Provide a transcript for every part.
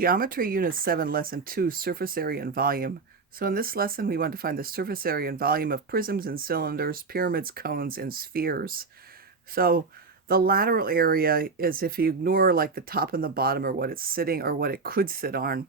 Geometry Unit 7, Lesson 2, Surface Area and Volume. So in this lesson, we want to find the surface area and volume of prisms and cylinders, pyramids, cones, and spheres. So the lateral area is if you ignore like the top and the bottom or what it's sitting or what it could sit on.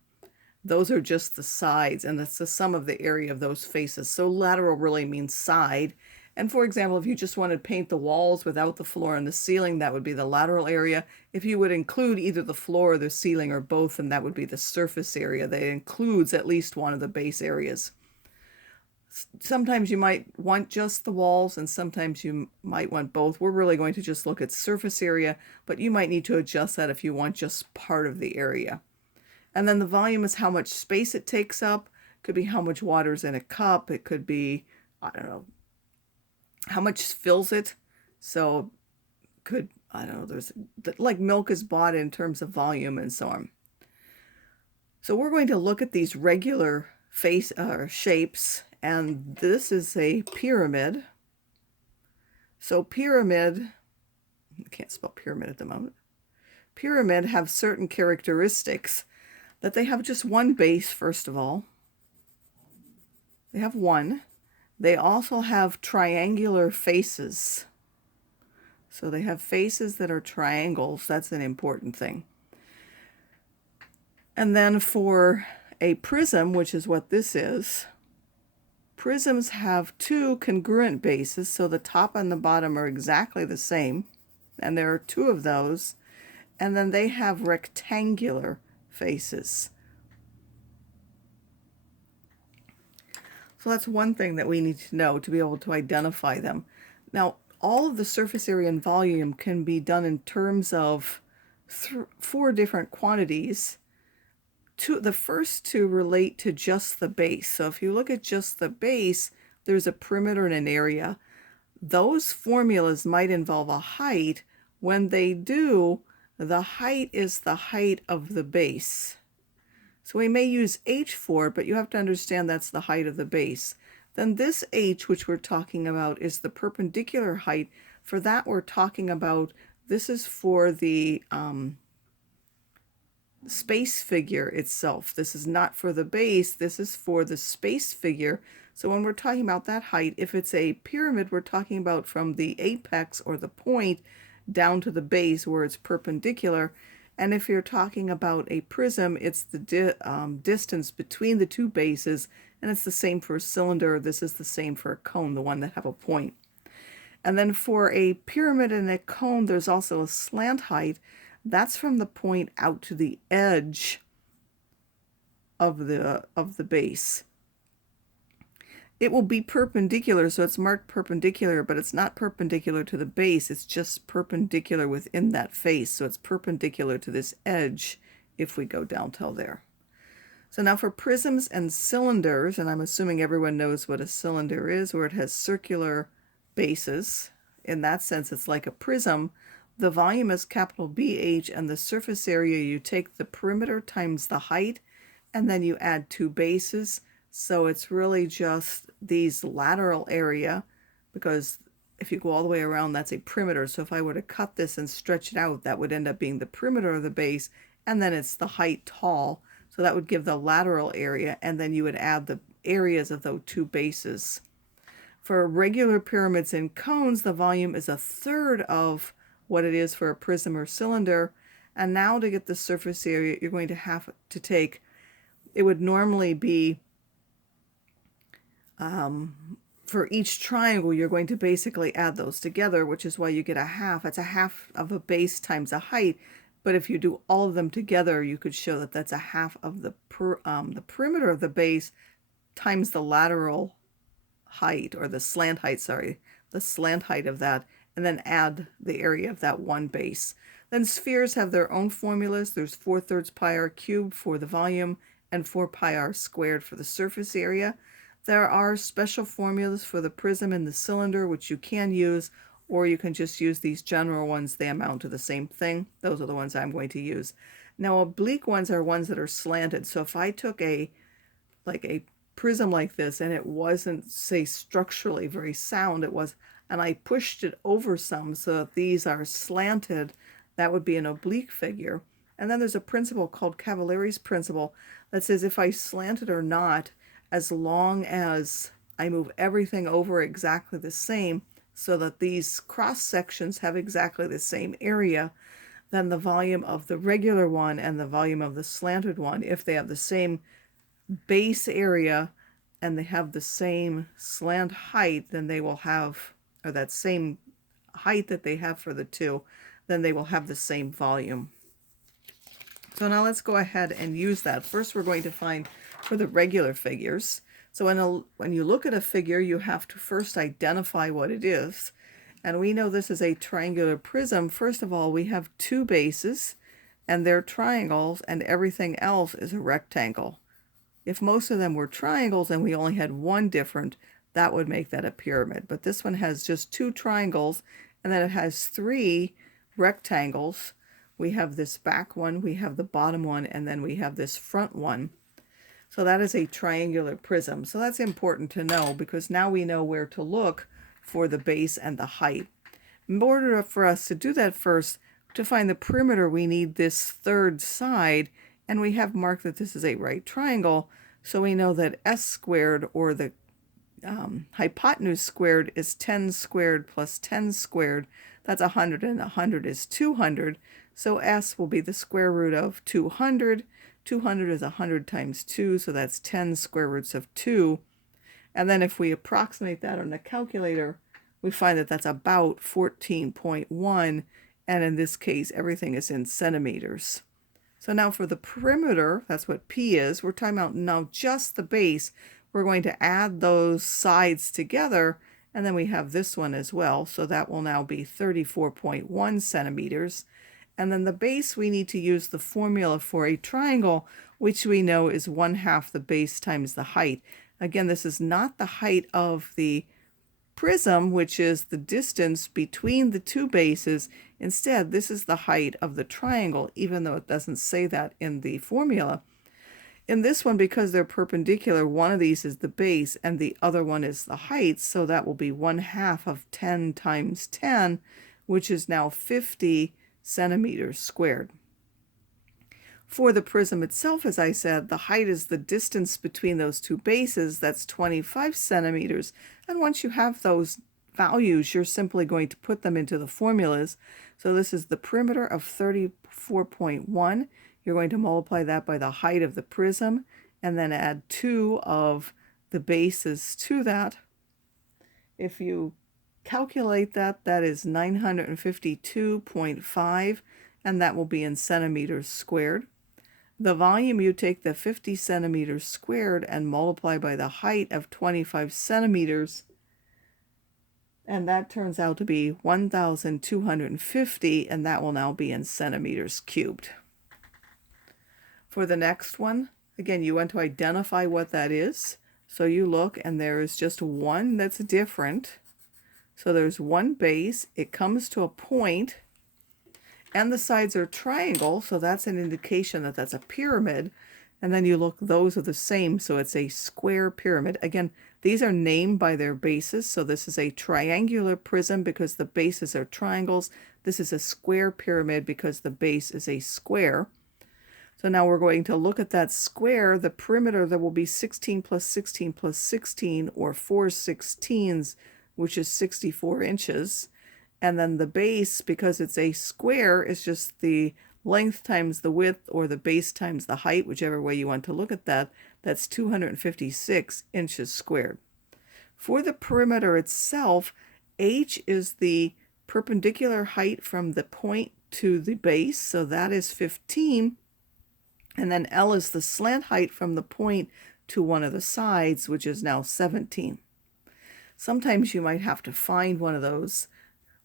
Those are just the sides, and that's the sum of the area of those faces. So lateral really means side. And for example, if you just wanted to paint the walls without the floor and the ceiling, that would be the lateral area. If you would include either the floor or the ceiling or both, then that would be the surface area. That includes at least one of the base areas. Sometimes you might want just the walls, and sometimes you might want both. We're really going to just look at surface area, but you might need to adjust that if you want just part of the area. And then the volume is how much space it takes up. It could be how much water's in a cup. It could be, I don't know, how much fills it. So could, I don't know, there's like milk is bought in terms of volume and so on. So we're going to look at these regular shapes, and this is a pyramid. So pyramid, I can't spell pyramid at the moment. Pyramid have certain characteristics that they have just one base, first of all. They have one. They also have triangular faces. So they have faces that are triangles. That's an important thing. And then for a prism, which is what this is, prisms have two congruent bases. So the top and the bottom are exactly the same. And there are two of those. And then they have rectangular faces. So that's one thing that we need to know to be able to identify them. Now, all of the surface area and volume can be done in terms of four different quantities. The first two relate to just the base. So if you look at just the base, there's a perimeter and an area. Those formulas might involve a height. When they do, the height is the height of the base. So we may use h for it, but you have to understand that's the height of the base. Then this h, which we're talking about, is the perpendicular height. For that, we're talking about, this is for the space figure itself. This is not for the base. This is for the space figure. So when we're talking about that height, if it's a pyramid, we're talking about from the apex or the point down to the base where it's perpendicular. And if you're talking about a prism, it's the distance between the two bases, and it's the same for a cylinder. This is the same for a cone, the one that have a point. And then for a pyramid and a cone, there's also a slant height. That's from the point out to the edge of the base. It will be perpendicular, so it's marked perpendicular, but it's not perpendicular to the base. It's just perpendicular within that face. So it's perpendicular to this edge if we go down till there. So now for prisms and cylinders, and I'm assuming everyone knows what a cylinder is, where it has circular bases. In that sense, it's like a prism. The volume is capital BH, and the surface area, you take the perimeter times the height, and then you add two bases. So it's really just these lateral area, because if you go all the way around, that's a perimeter. So if I were to cut this and stretch it out, that would end up being the perimeter of the base, and then it's the height tall. So that would give the lateral area, and then you would add the areas of those two bases. For regular pyramids and cones, the volume is a third of what it is for a prism or cylinder. And now to get the surface area, you're going to have to take, it would normally be for each triangle, you're going to basically add those together, which is why you get a half. It's a half of a base times a height. But if you do all of them together, you could show that that's a half of the perimeter of the base times the lateral height, or the slant height, sorry, the slant height of that, and then add the area of that one base. Then spheres have their own formulas. There's 4/3 pi r cubed for the volume and 4 pi r squared for the surface area. There are special formulas for the prism and the cylinder, which you can use, or you can just use these general ones. They amount to the same thing. Those are the ones I'm going to use. Now, oblique ones are ones that are slanted. So if I took a prism like this, and it wasn't, say, structurally very sound, and I pushed it over some so that these are slanted, that would be an oblique figure. And then there's a principle called Cavalieri's principle that says if I slant it or not, as long as I move everything over exactly the same so that these cross sections have exactly the same area, then the volume of the regular one and the volume of the slanted one, if they have the same base area and they have the same slant height, then they will have, or that same height that they have for the two, then they will have the same volume. So now let's go ahead and use that. First, we're going to find for the regular figures. So when you look at a figure, you have to first identify what it is. And we know this is a triangular prism. First of all, we have two bases, and they're triangles, and everything else is a rectangle. If most of them were triangles and we only had one different, that would make that a pyramid. But this one has just two triangles, and then it has three rectangles. We have this back one, we have the bottom one, and then we have this front one. So that is a triangular prism. So that's important to know because now we know where to look for the base and the height. In order for us to do that first, to find the perimeter, we need this third side, and we have marked that this is a right triangle. So we know that s squared, or the hypotenuse squared, is 10 squared plus 10 squared. That's 100, and 100 is 200. So s will be the square root of 200. 200 is 100 times 2, so that's 10 square roots of 2. And then if we approximate that on a calculator, we find that that's about 14.1. And in this case, everything is in centimeters. So now for the perimeter, that's what P is. We're talking about now just the base. We're going to add those sides together, and then we have this one as well. So that will now be 34.1 centimeters. And then the base, we need to use the formula for a triangle, which we know is 1/2 the base times the height. Again, this is not the height of the prism, which is the distance between the two bases. Instead, this is the height of the triangle, even though it doesn't say that in the formula. In this one, because they're perpendicular, one of these is the base and the other one is the height, so that will be 1/2 of 10 times 10, which is now 50 centimeters squared. For the prism itself, as I said, the height is the distance between those two bases. That's 25 centimeters. And once you have those values, you're simply going to put them into the formulas. So this is the perimeter of 34.1. You're going to multiply that by the height of the prism and then add 2 of the bases to that. If you calculate that, that is 952.5, and that will be in centimeters squared. The volume, you take the 50 centimeters squared and multiply by the height of 25 centimeters, and that turns out to be 1,250, and that will now be in centimeters cubed. For the next one, again, you want to identify what that is. So you look, and there is just one that's different. So there's one base, it comes to a point, and the sides are triangle, so that's an indication that that's a pyramid. And then you look, those are the same, so it's a square pyramid. Again, these are named by their bases, so this is a triangular prism because the bases are triangles. This is a square pyramid because the base is a square. So now we're going to look at that square. The perimeter, there will be 16 plus 16 plus 16, or 4 16s, which is 64 inches. And then the base, because it's a square, is just the length times the width, or the base times the height, whichever way you want to look at that. That's 256 inches squared. For the perimeter itself, h is the perpendicular height from the point to the base, so that is 15. And then L is the slant height from the point to one of the sides, which is now 17. Sometimes you might have to find one of those,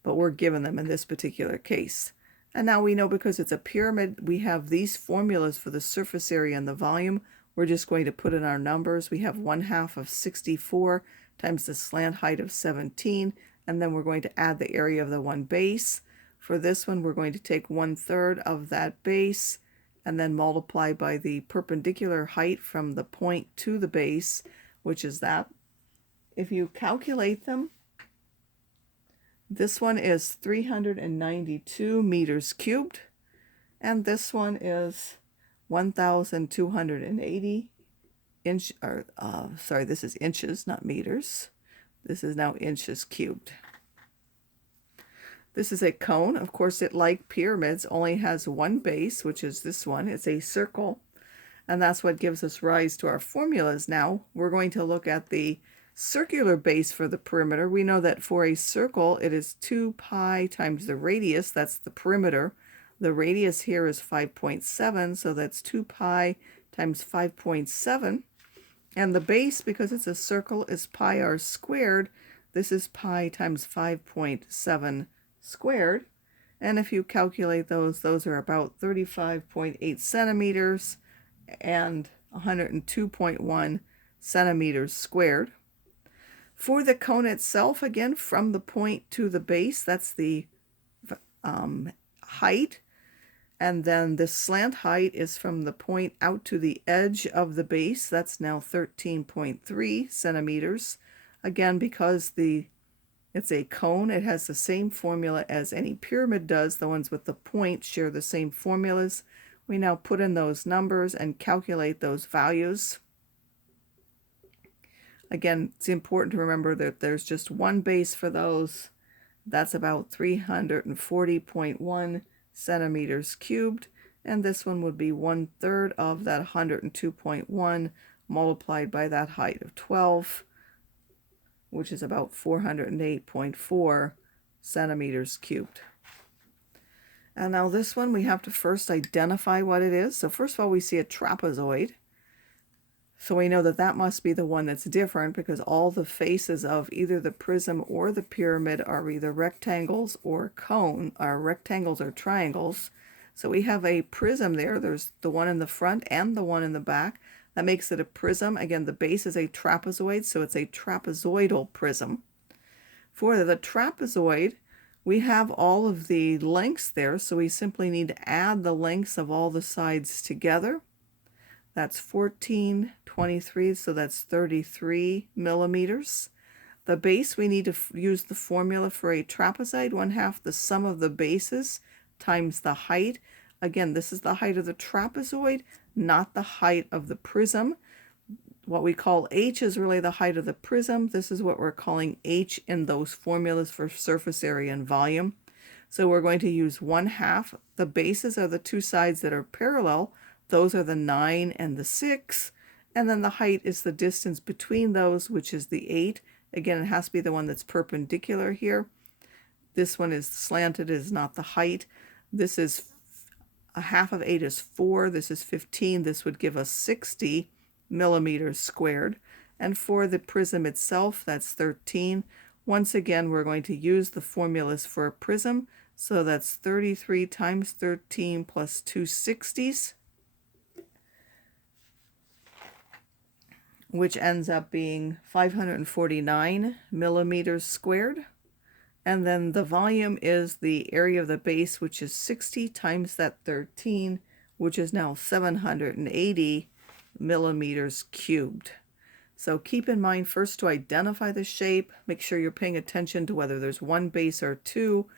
but we're given them in this particular case. And now we know, because it's a pyramid, we have these formulas for the surface area and the volume. We're just going to put in our numbers. We have 1/2 of 64 times the slant height of 17, and then we're going to add the area of the one base. For this one, we're going to take 1/3 of that base and then multiply by the perpendicular height from the point to the base, which is that. If you calculate them, this one is 392 meters cubed. And this one is 1,280 inch, or sorry, this is inches, not meters. This is now inches cubed. This is a cone. Of course, it, like pyramids, only has one base, which is this one. It's a circle, and that's what gives us rise to our formulas. Now, we're going to look at the circular base for the perimeter. We know that for a circle, it is 2 pi times the radius. That's the perimeter. The radius here is 5.7, so that's 2 pi times 5.7. And the base, because it's a circle, is pi r squared. This is pi times 5.7 squared. And if you calculate those are about 35.8 centimeters and 102.1 centimeters squared. For the cone itself, again, from the point to the base, that's the height. And then the slant height is from the point out to the edge of the base. That's now 13.3 centimeters. Again, because it's a cone, it has the same formula as any pyramid does. The ones with the point share the same formulas. We now put in those numbers and calculate those values. Again, it's important to remember that there's just one base for those. That's about 340.1 centimeters cubed, and this one would be 1/3 of that 102.1 multiplied by that height of 12, which is about 408.4 centimeters cubed. And now this one, we have to first identify what it is. So first of all, we see a trapezoid. So we know that that must be the one that's different, because all the faces of either the prism or the pyramid are either rectangles or rectangles or triangles. So we have a prism there. There's the one in the front and the one in the back. That makes it a prism. Again, the base is a trapezoid, so it's a trapezoidal prism. For the trapezoid, we have all of the lengths there, so we simply need to add the lengths of all the sides together. That's 14, 23, so that's 33 millimeters. The base, we need to use the formula for a trapezoid, 1/2 the sum of the bases times the height. Again, this is the height of the trapezoid, not the height of the prism. What we call h is really the height of the prism. This is what we're calling h in those formulas for surface area and volume. So we're going to use 1/2. The bases are the two sides that are parallel. Those are the 9 and the 6, and then the height is the distance between those, which is the 8. Again, it has to be the one that's perpendicular here. This one is slanted, is not the height. This is 1/2 of 8 is 4. This is 15. This would give us 60 millimeters squared. And for the prism itself, that's 13. Once again, we're going to use the formulas for a prism. So that's 33 times 13 plus 2 60s. Which ends up being 549 millimeters squared. And then the volume is the area of the base, which is 60 times that 13, which is now 780 millimeters cubed. So keep in mind first to identify the shape, make sure you're paying attention to whether there's one base or two,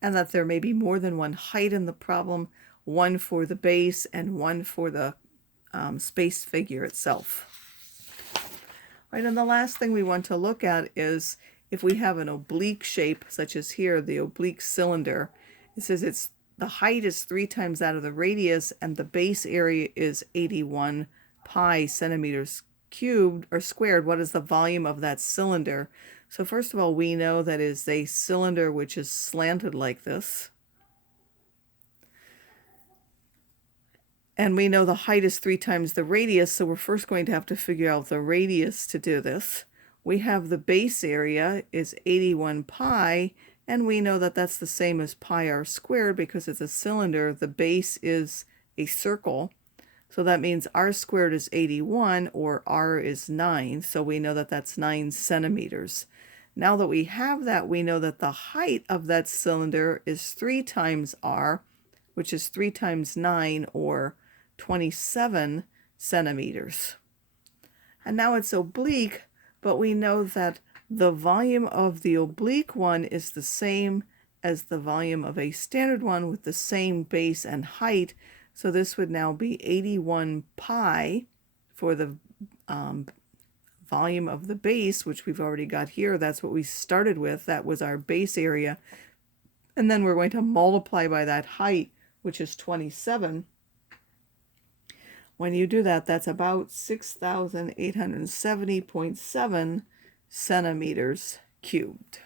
and that there may be more than one height in the problem, one for the base and one for the space figure itself. Right, and the last thing we want to look at is if we have an oblique shape, such as here, the oblique cylinder. It says the height is 3 times that of the radius, and the base area is 81 pi centimeters cubed or squared. What is the volume of that cylinder? So first of all, we know that is a cylinder which is slanted like this. And we know the height is 3 times the radius, so we're first going to have to figure out the radius to do this. We have the base area is 81 pi, and we know that that's the same as pi r squared because it's a cylinder. The base is a circle, so that means r squared is 81, or r is 9, so we know that that's 9 centimeters. Now that we have that, we know that the height of that cylinder is 3 times r, which is 3 times 9, or 27 centimeters. And now it's oblique, but we know that the volume of the oblique one is the same as the volume of a standard one with the same base and height. So this would now be 81 pi for the volume of the base, which we've already got here. That's what we started with. That was our base area. And then we're going to multiply by that height, which is 27. When you do that, that's about 6,870.7 centimeters cubed.